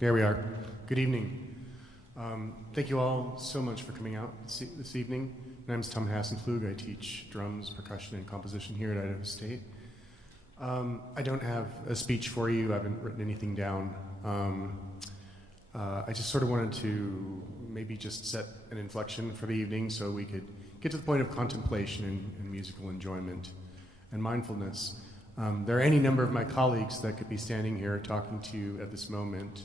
There we are. Good evening. Thank you all so much for coming out this evening. My name is Tom Hassenflug. I teach drums, percussion, and composition here at Idaho State. I don't have a speech for you. I haven't written anything down. I just sort of wanted to maybe just set an inflection for the evening so we could get to the point of contemplation and musical enjoyment and mindfulness. There are any number of my colleagues that could be standing here talking to you at this moment.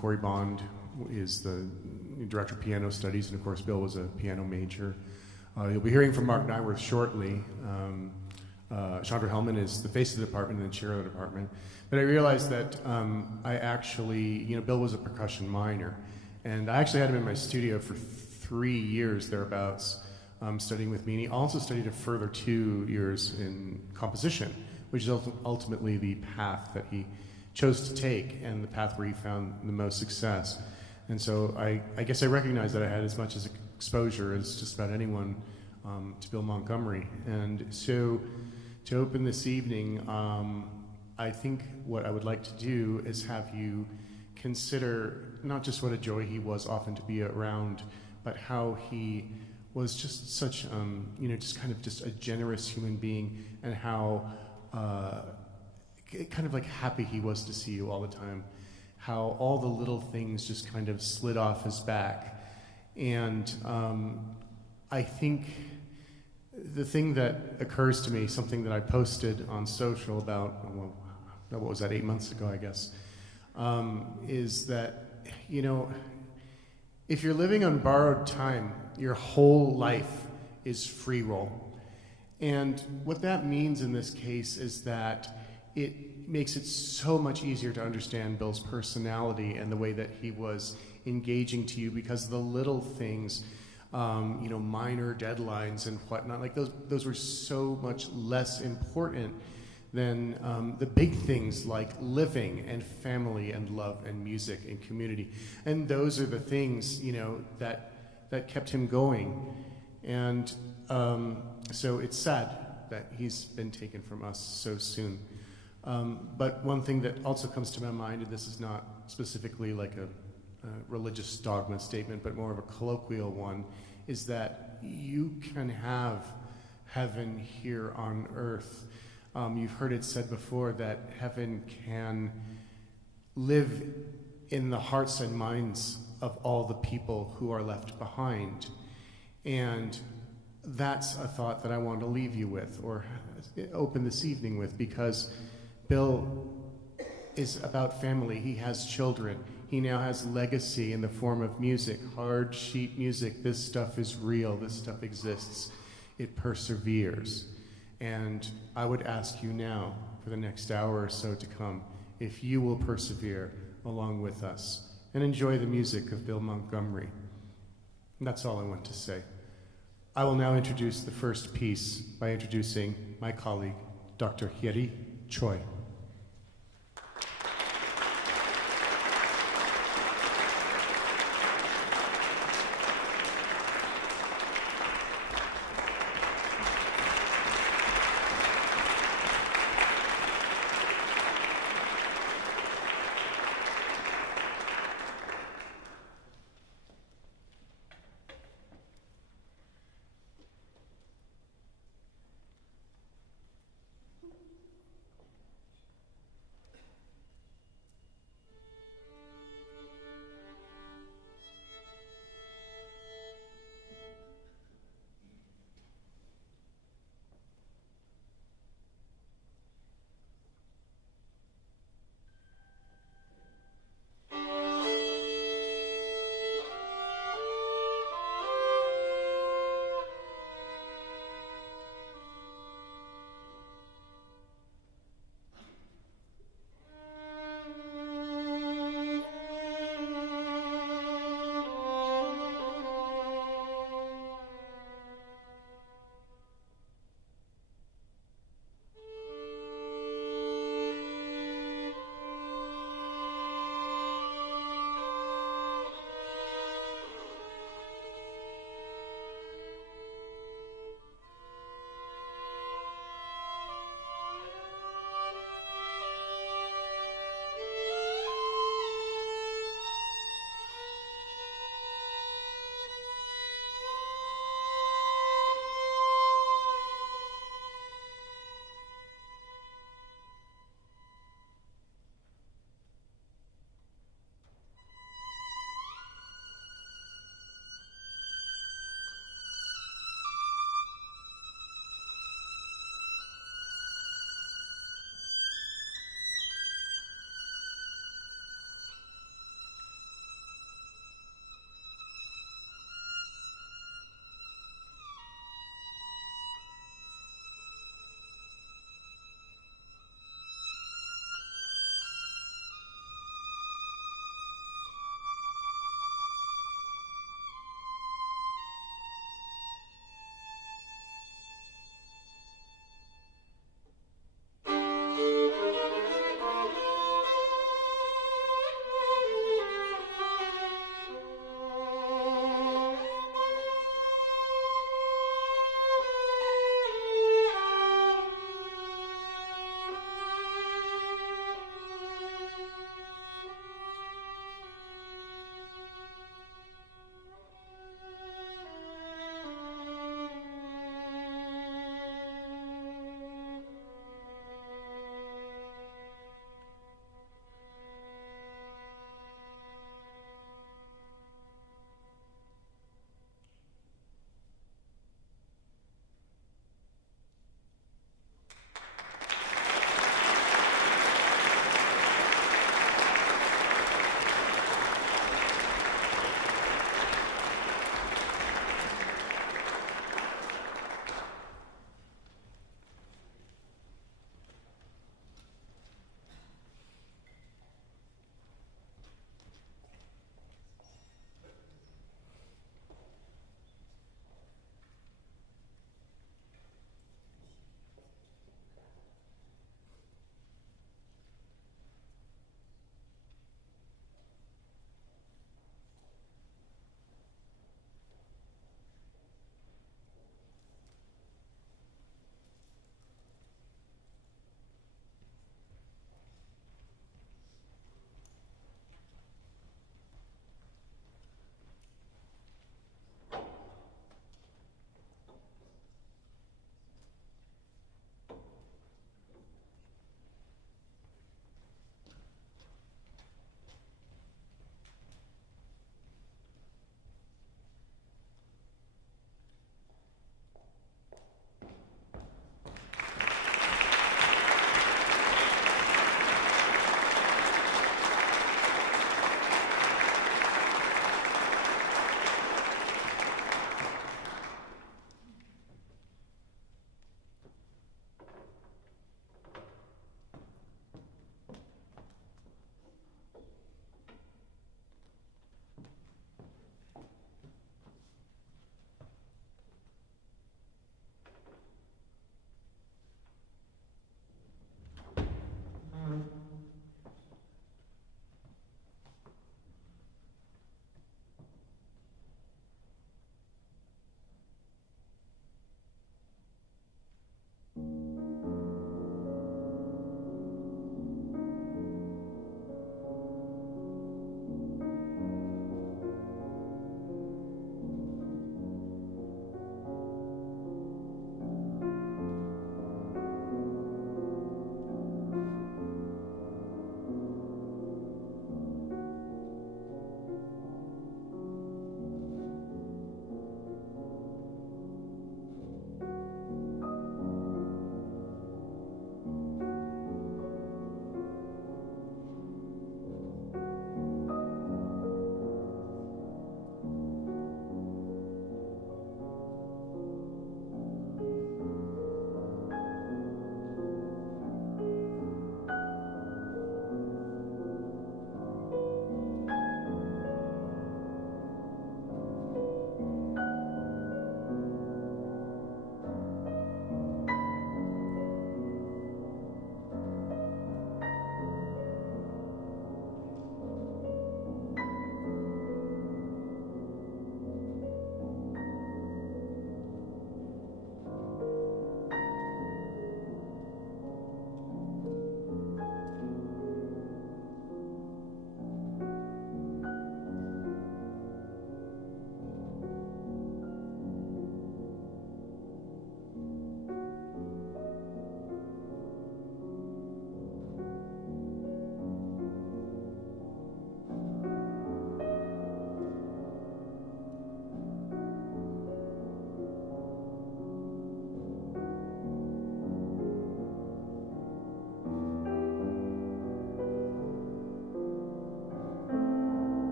Corey Bond is the director of piano studies, and of course Bill was a piano major. You'll be hearing from Mark Nyworth shortly. Chandra Hellman is the face of the department and the chair of the department. But I realized that I actually, Bill was a percussion minor, and I actually had him in my studio for 3 years thereabouts, studying with me. And he also studied a further 2 years in composition, which is ultimately the path that he chose to take and the path where he found the most success. And so I guess I recognized that I had as much as exposure as just about anyone to Bill Montgomery. And so to open this evening, I think what I would like to do is have you consider not just what a joy he was often to be around, but how he was just such, just a generous human being, and how kind of like happy he was to see you all the time, how all the little things just kind of slid off his back. And I think the thing that occurs to me, something that I posted on social about, what was that, 8 months ago, I guess, is that, if you're living on borrowed time, your whole life is free roll. And what that means in this case is that it makes it so much easier to understand Bill's personality and the way that he was engaging to you, because the little things, minor deadlines and whatnot, like those were so much less important than the big things like living and family and love and music and community. And those are the things, that kept him going. And so it's sad that he's been taken from us so soon. But one thing that also comes to my mind, and this is not specifically like a religious dogma statement, but more of a colloquial one, is that you can have heaven here on earth. You've heard it said before that heaven can live in the hearts and minds of all the people who are left behind. And that's a thought that I want to leave you with, or open this evening with, because Bill is about family. He has children. He now has legacy in the form of music, hard sheet music. This stuff is real. This stuff exists. It perseveres. And I would ask you now, for the next hour or so to come, if you will persevere along with us and enjoy the music of Bill Montgomery. And that's all I want to say. I will now introduce the first piece by introducing my colleague, Dr. Hyeri Choi.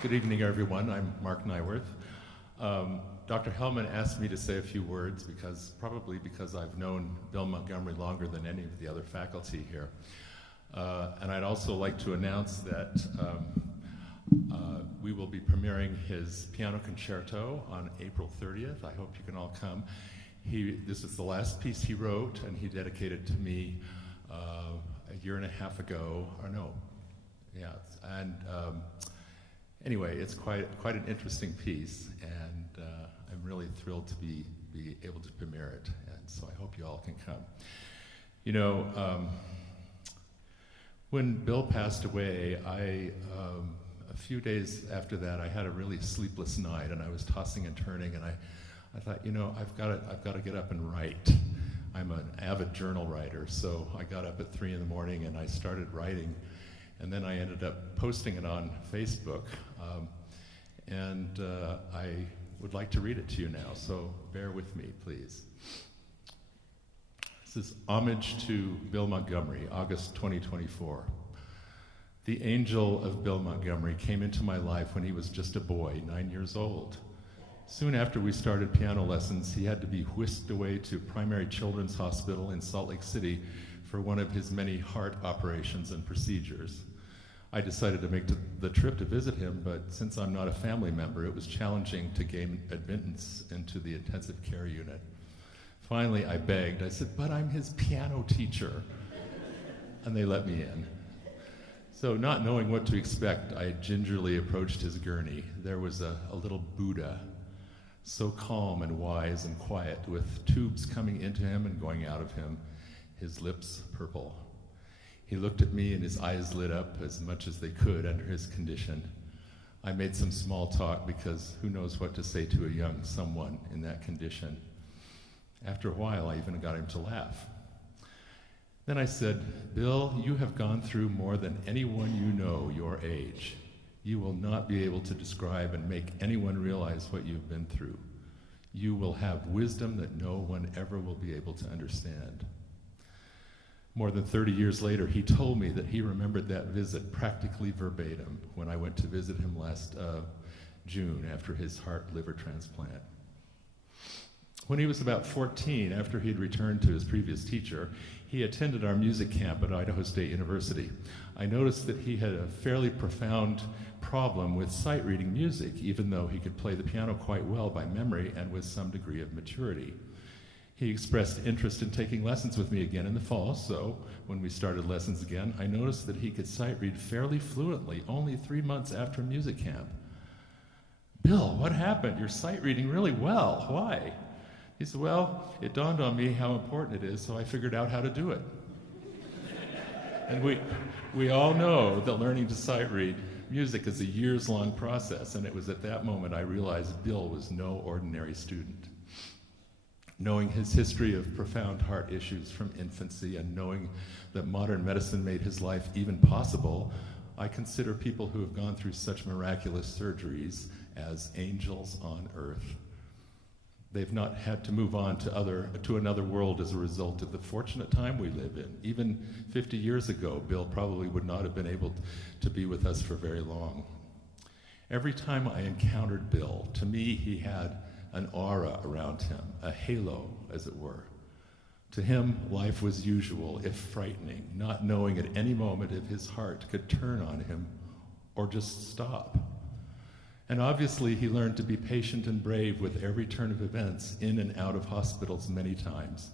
Good evening, everyone. I'm Mark Nyworth. Dr. Hellman asked me to say a few words probably because I've known Bill Montgomery longer than any of the other faculty here. And I'd also like to announce that we will be premiering his piano concerto on April 30th. I hope you can all come. This is the last piece he wrote, and he dedicated to me a year and a half ago, or no, yeah, and anyway, it's quite an interesting piece, and I'm really thrilled to be able to premiere it, and so I hope you all can come. You know, when Bill passed away, a few days after that, I had a really sleepless night, and I was tossing and turning, and I thought, you know, I've got to get up and write. I'm an avid journal writer, so I got up at 3 in the morning and I started writing, and then I ended up posting it on Facebook, and I would like to read it to you now, so bear with me, please. This is Homage to Bill Montgomery, August 2024. The angel of Bill Montgomery came into my life when he was just a boy, 9 years old. Soon after we started piano lessons, he had to be whisked away to Primary Children's Hospital in Salt Lake City for one of his many heart operations and procedures. I decided to make the trip to visit him, but since I'm not a family member, it was challenging to gain admittance into the intensive care unit. Finally, I begged. I said, "But I'm his piano teacher." And they let me in. So not knowing what to expect, I gingerly approached his gurney. There was a little Buddha, so calm and wise and quiet, with tubes coming into him and going out of him, his lips purple. He looked at me and his eyes lit up as much as they could under his condition. I made some small talk because who knows what to say to a young someone in that condition. After a while, I even got him to laugh. Then I said, "Bill, you have gone through more than anyone you know your age. You will not be able to describe and make anyone realize what you've been through. You will have wisdom that no one ever will be able to understand." More than 30 years later, he told me that he remembered that visit practically verbatim when I went to visit him last June after his heart-liver transplant. When he was about 14, after he'd returned to his previous teacher, he attended our music camp at Idaho State University. I noticed that he had a fairly profound problem with sight-reading music, even though he could play the piano quite well by memory and with some degree of maturity. He expressed interest in taking lessons with me again in the fall, so when we started lessons again, I noticed that he could sight-read fairly fluently only 3 months after music camp. "Bill, what happened? You're sight-reading really well. Why?" He said, "Well, it dawned on me how important it is, so I figured out how to do it." And we all know that learning to sight read music is a years-long process, and it was at that moment I realized Bill was no ordinary student. Knowing his history of profound heart issues from infancy and knowing that modern medicine made his life even possible, I consider people who have gone through such miraculous surgeries as angels on earth. They've not had to move on to another world as a result of the fortunate time we live in. Even 50 years ago, Bill probably would not have been able to be with us for very long. Every time I encountered Bill, to me he had an aura around him, a halo, as it were. To him, life was usual, if frightening, not knowing at any moment if his heart could turn on him or just stop. And obviously, he learned to be patient and brave with every turn of events in and out of hospitals many times.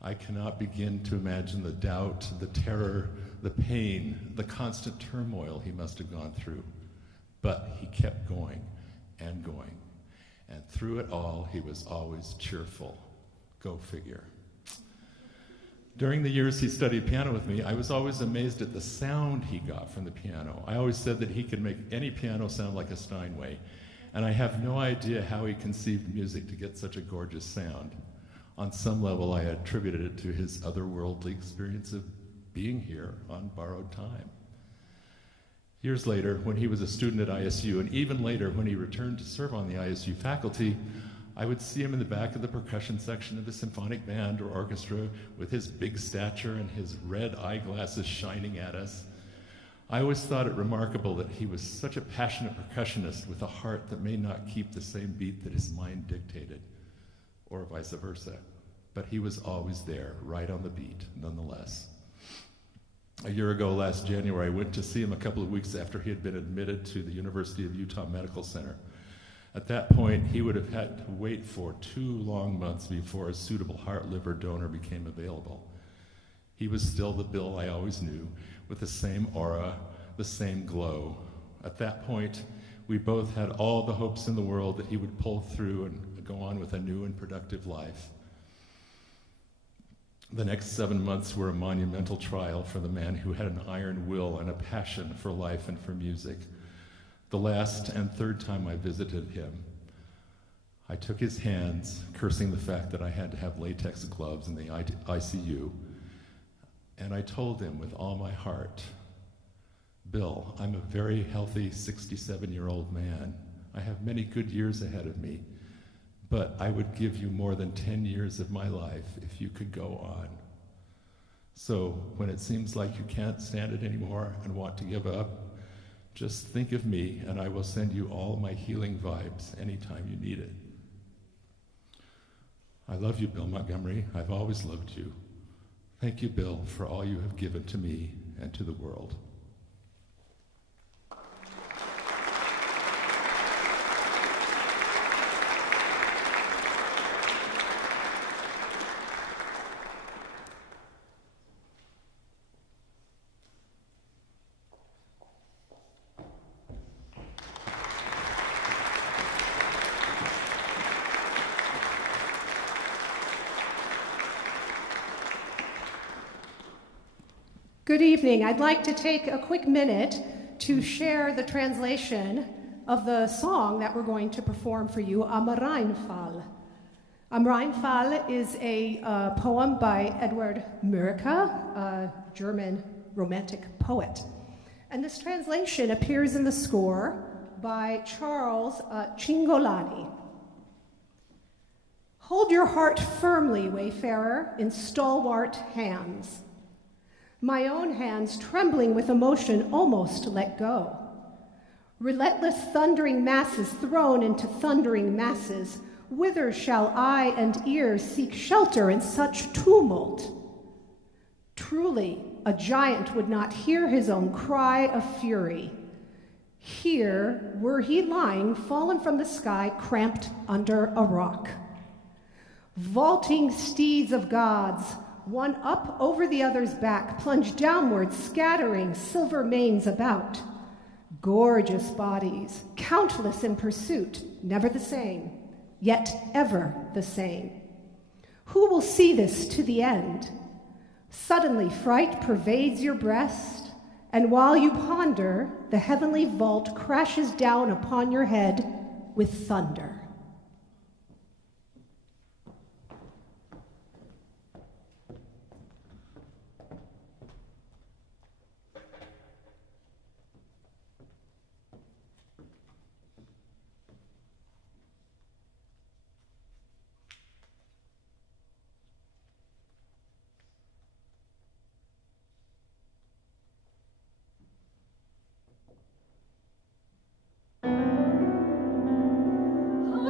I cannot begin to imagine the doubt, the terror, the pain, the constant turmoil he must have gone through. But he kept going and going. And through it all, he was always cheerful. Go figure. During the years he studied piano with me, I was always amazed at the sound he got from the piano. I always said that he could make any piano sound like a Steinway, and I have no idea how he conceived music to get such a gorgeous sound. On some level, I attributed it to his otherworldly experience of being here on borrowed time. Years later, when he was a student at ISU, and even later when he returned to serve on the ISU faculty, I would see him in the back of the percussion section of the symphonic band or orchestra with his big stature and his red eyeglasses shining at us. I always thought it remarkable that he was such a passionate percussionist with a heart that may not keep the same beat that his mind dictated, or vice versa. But he was always there, right on the beat, nonetheless. A year ago, last January, I went to see him a couple of weeks after he had been admitted to the University of Utah Medical Center. At that point, he would have had to wait for 2 long months before a suitable heart-liver donor became available. He was still the Bill I always knew, with the same aura, the same glow. At that point, we both had all the hopes in the world that he would pull through and go on with a new and productive life. The next 7 months were a monumental trial for the man who had an iron will and a passion for life and for music. The last and third time I visited him, I took his hands, cursing the fact that I had to have latex gloves in the ICU, and I told him with all my heart, Bill, I'm a very healthy 67-year-old man. I have many good years ahead of me, but I would give you more than 10 years of my life if you could go on. So when it seems like you can't stand it anymore and want to give up, just think of me and I will send you all my healing vibes anytime you need it. I love you, Bill Montgomery. I've always loved you. Thank you, Bill, for all you have given to me and to the world. Good evening. I'd like to take a quick minute to share the translation of the song that we're going to perform for you, Am Rheinfall. Am Rheinfall is a poem by Edward Mürike, a German romantic poet. And this translation appears in the score by Charles Cingolani. Hold your heart firmly, wayfarer, in stalwart hands. My own hands, trembling with emotion, almost let go. Relentless thundering masses thrown into thundering masses, whither shall eye and ear seek shelter in such tumult? Truly, a giant would not hear his own cry of fury. Here were he lying, fallen from the sky, cramped under a rock. Vaulting steeds of gods, one up over the other's back, plunged downward, scattering silver manes about. Gorgeous bodies, countless in pursuit, never the same, yet ever the same. Who will see this to the end? Suddenly fright pervades your breast, and while you ponder, the heavenly vault crashes down upon your head with thunder. Oh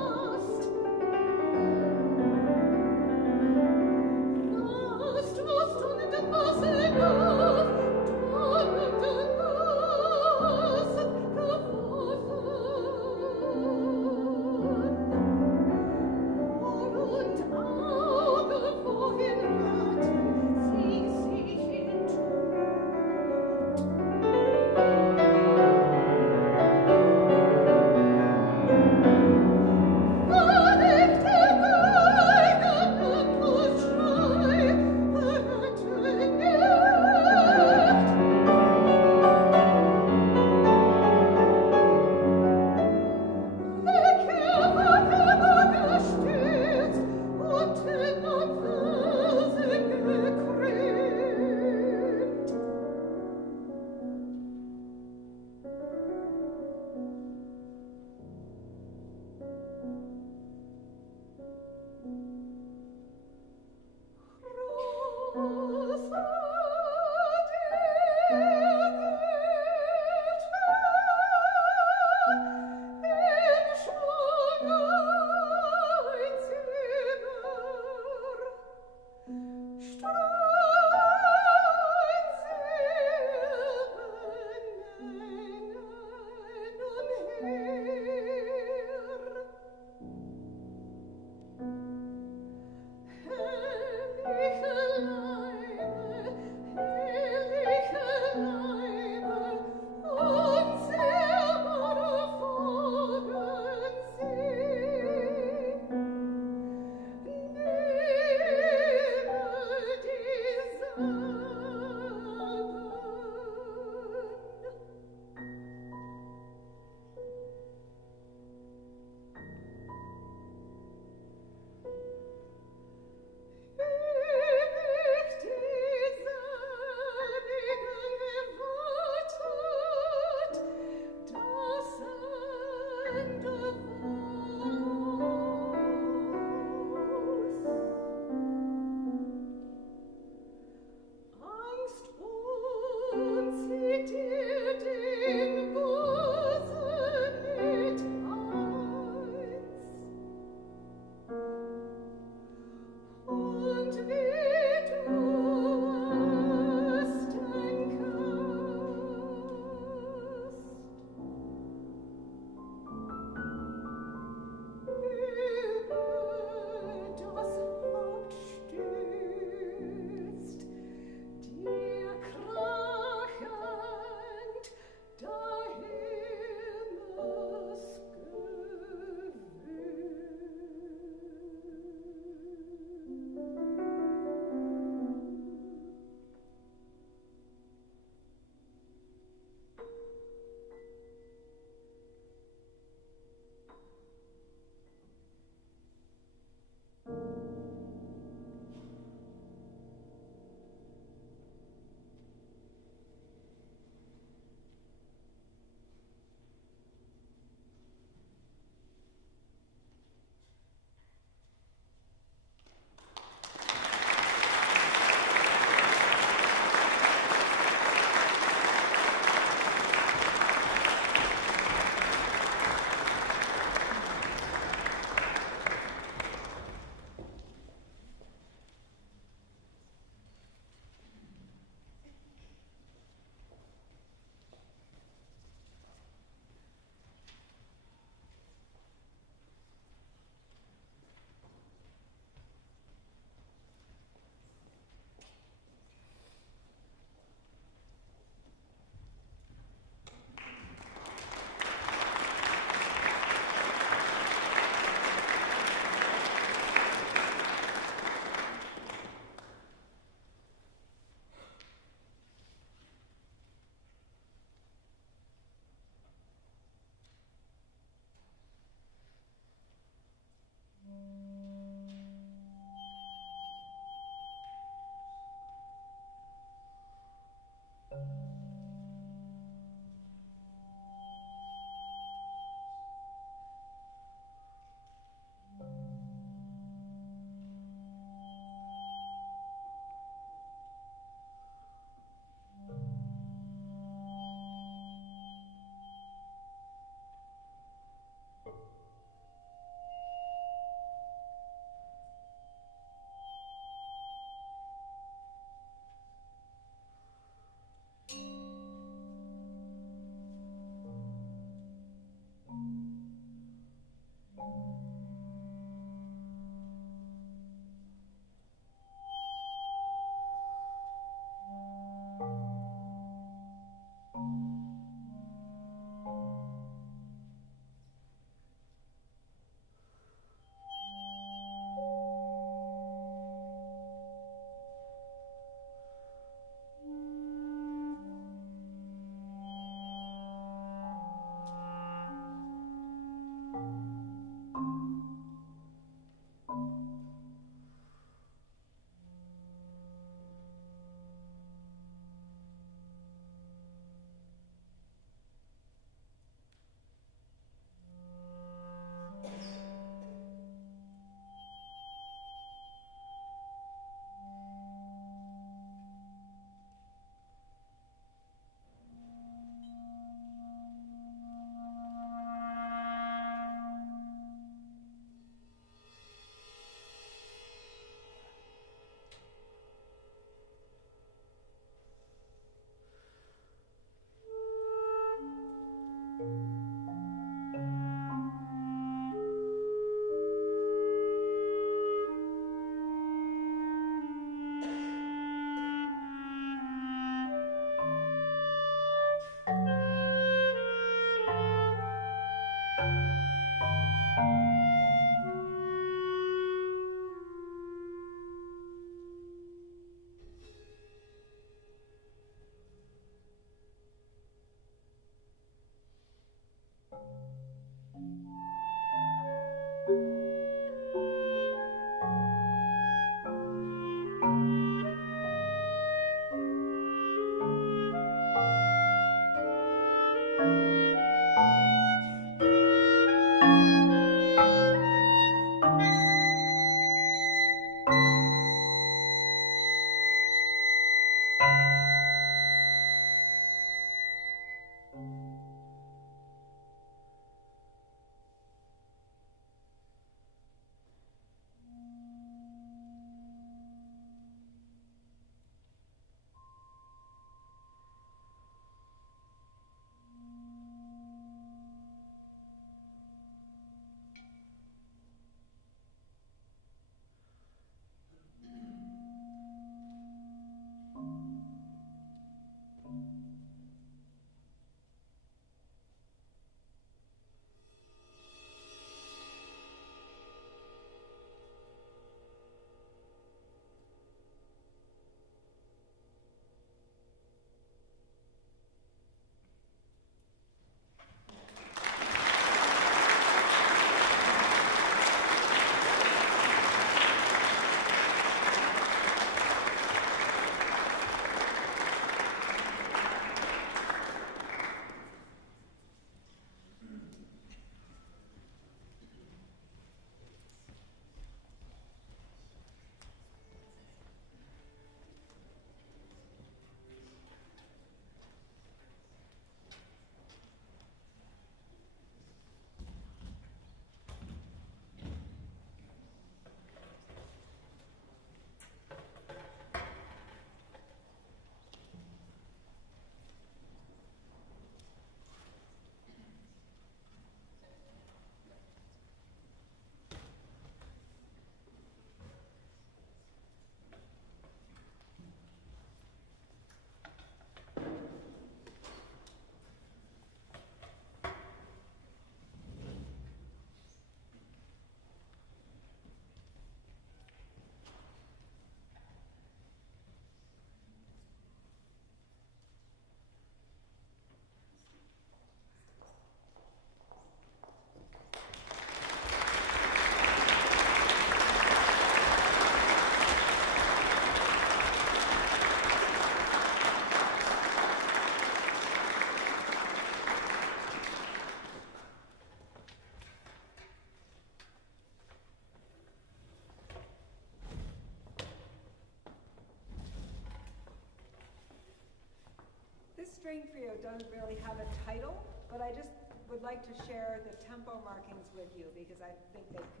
string trio doesn't really have a title, but I just would like to share the tempo markings with you because I think they could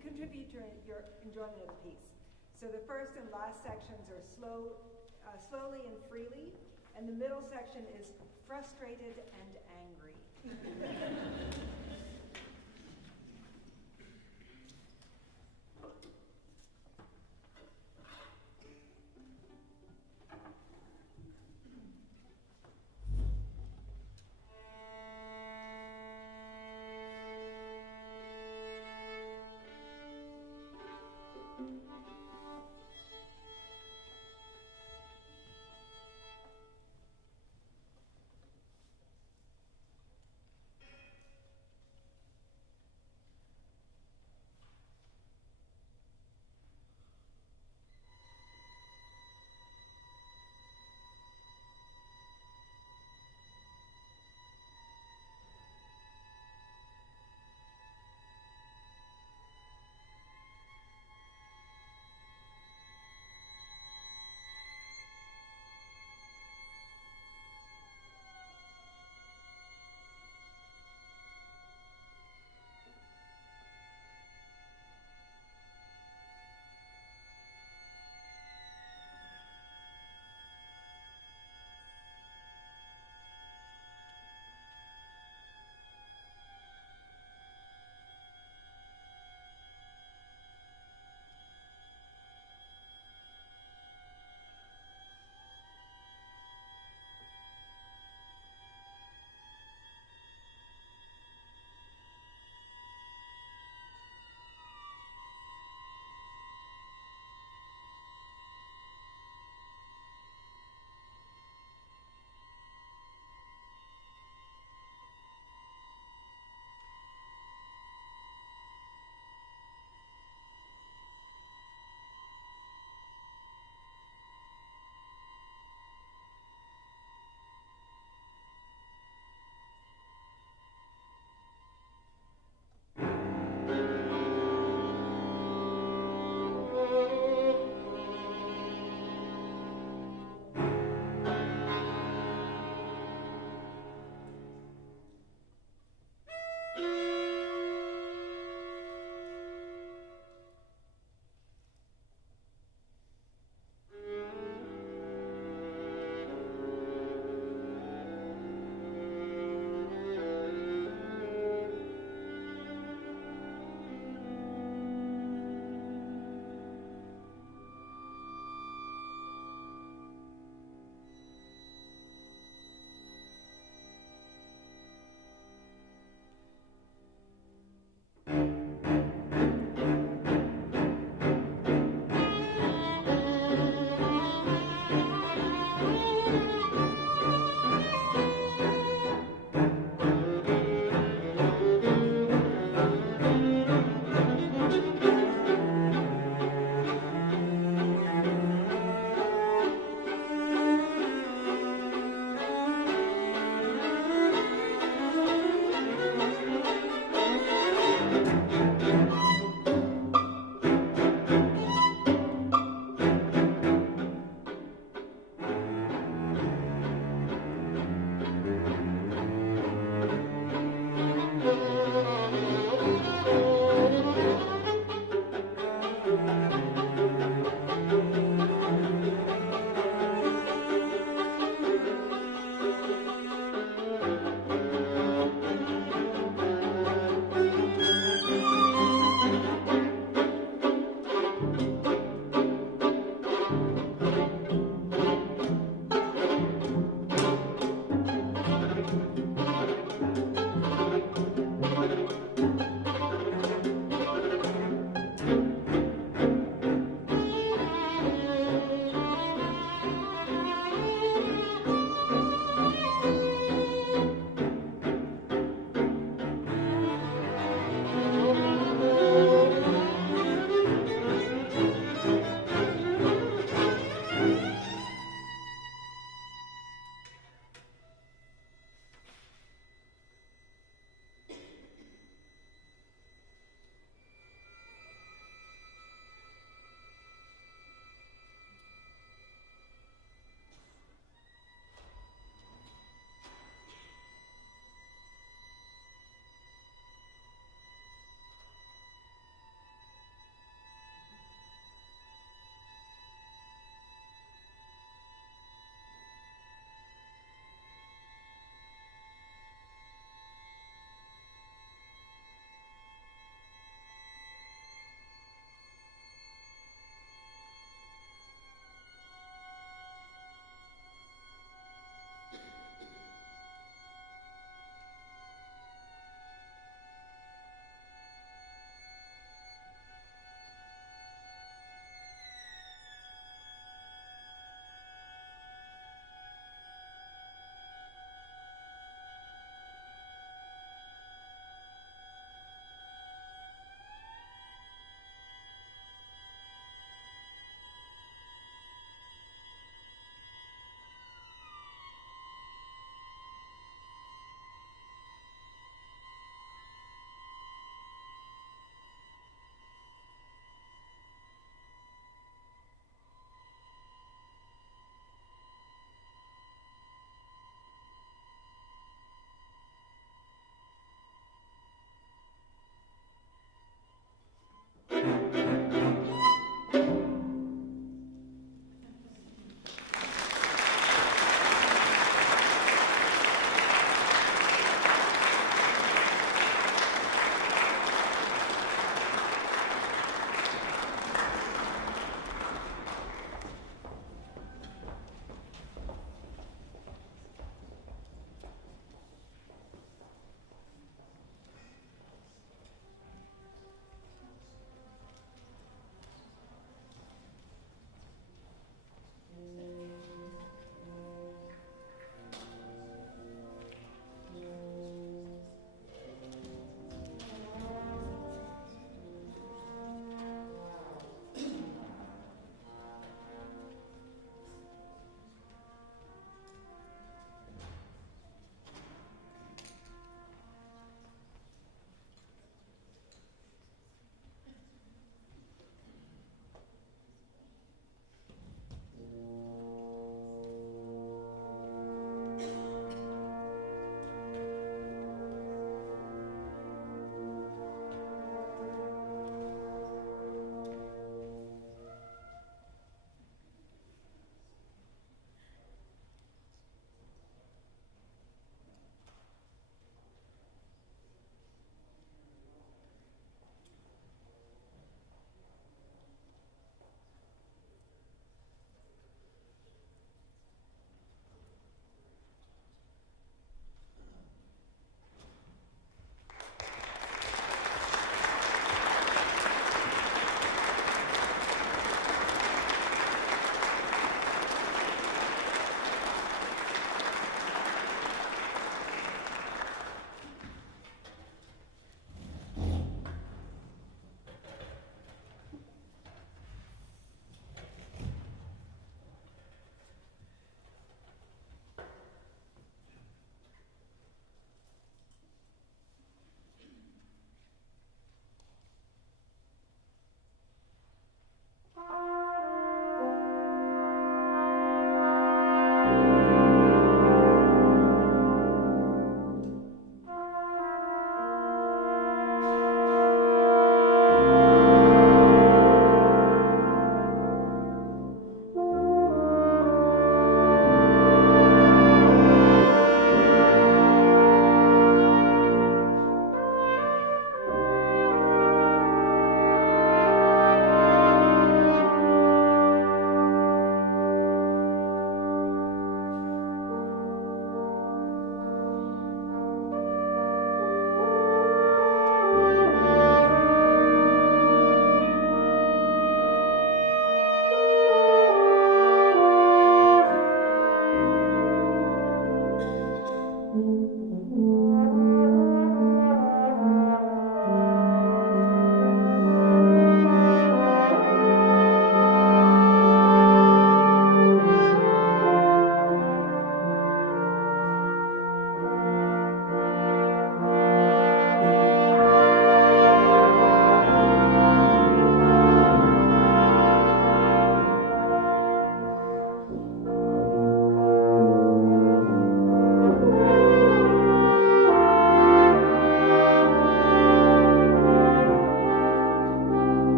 contribute to your enjoyment of the piece. So the first and last sections are slowly and freely, and the middle section is frustrated and angry.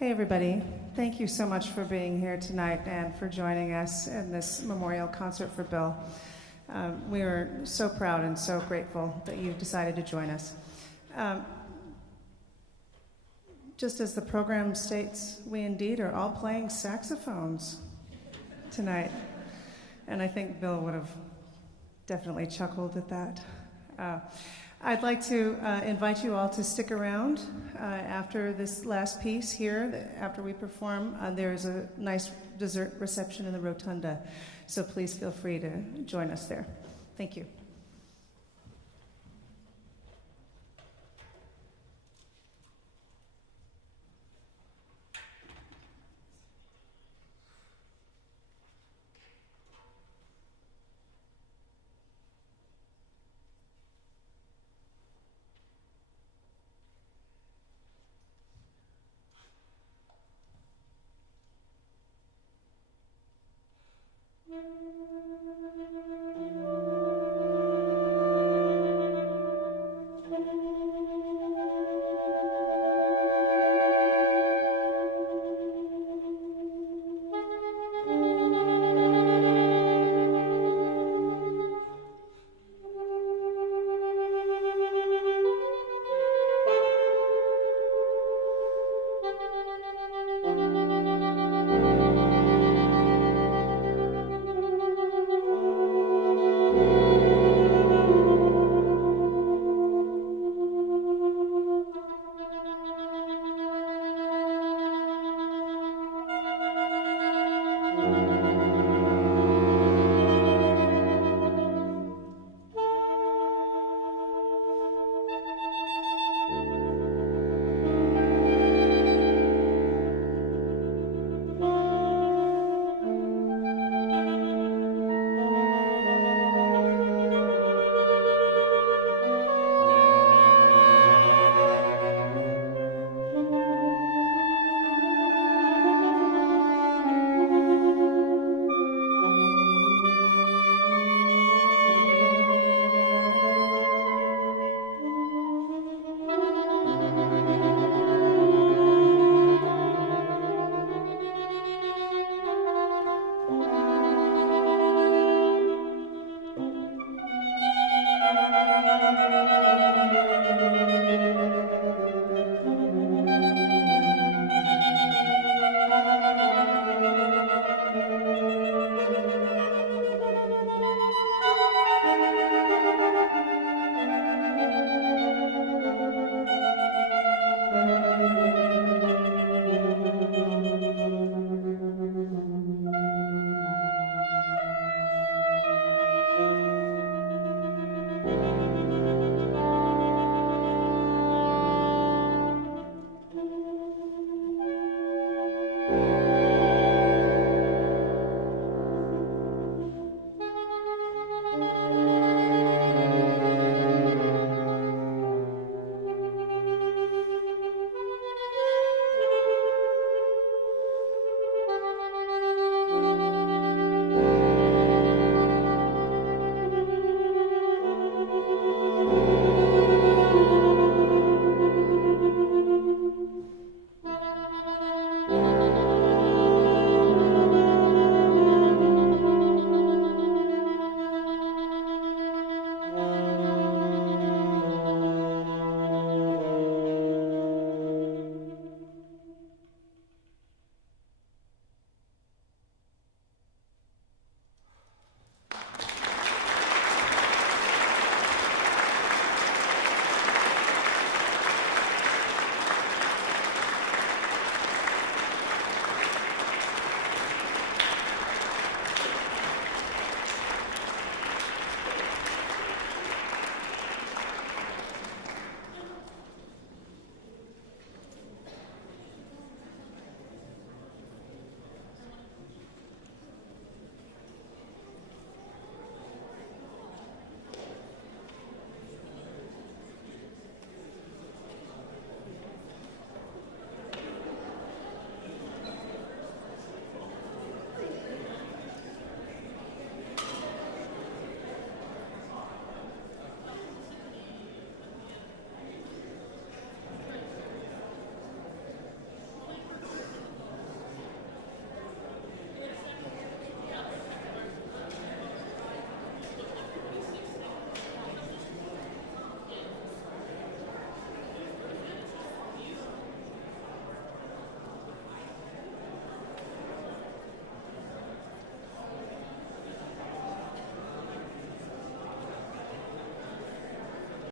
Hey everybody, thank you so much for being here tonight and for joining us in this memorial concert for Bill. We are so proud and so grateful that you've decided to join us. Just as the program states, we indeed are all playing saxophones tonight. And I think Bill would have definitely chuckled at that. I'd like to invite you all to stick around after this last piece here. After we perform, there's a nice dessert reception in the rotunda. So please feel free to join us there. Thank you.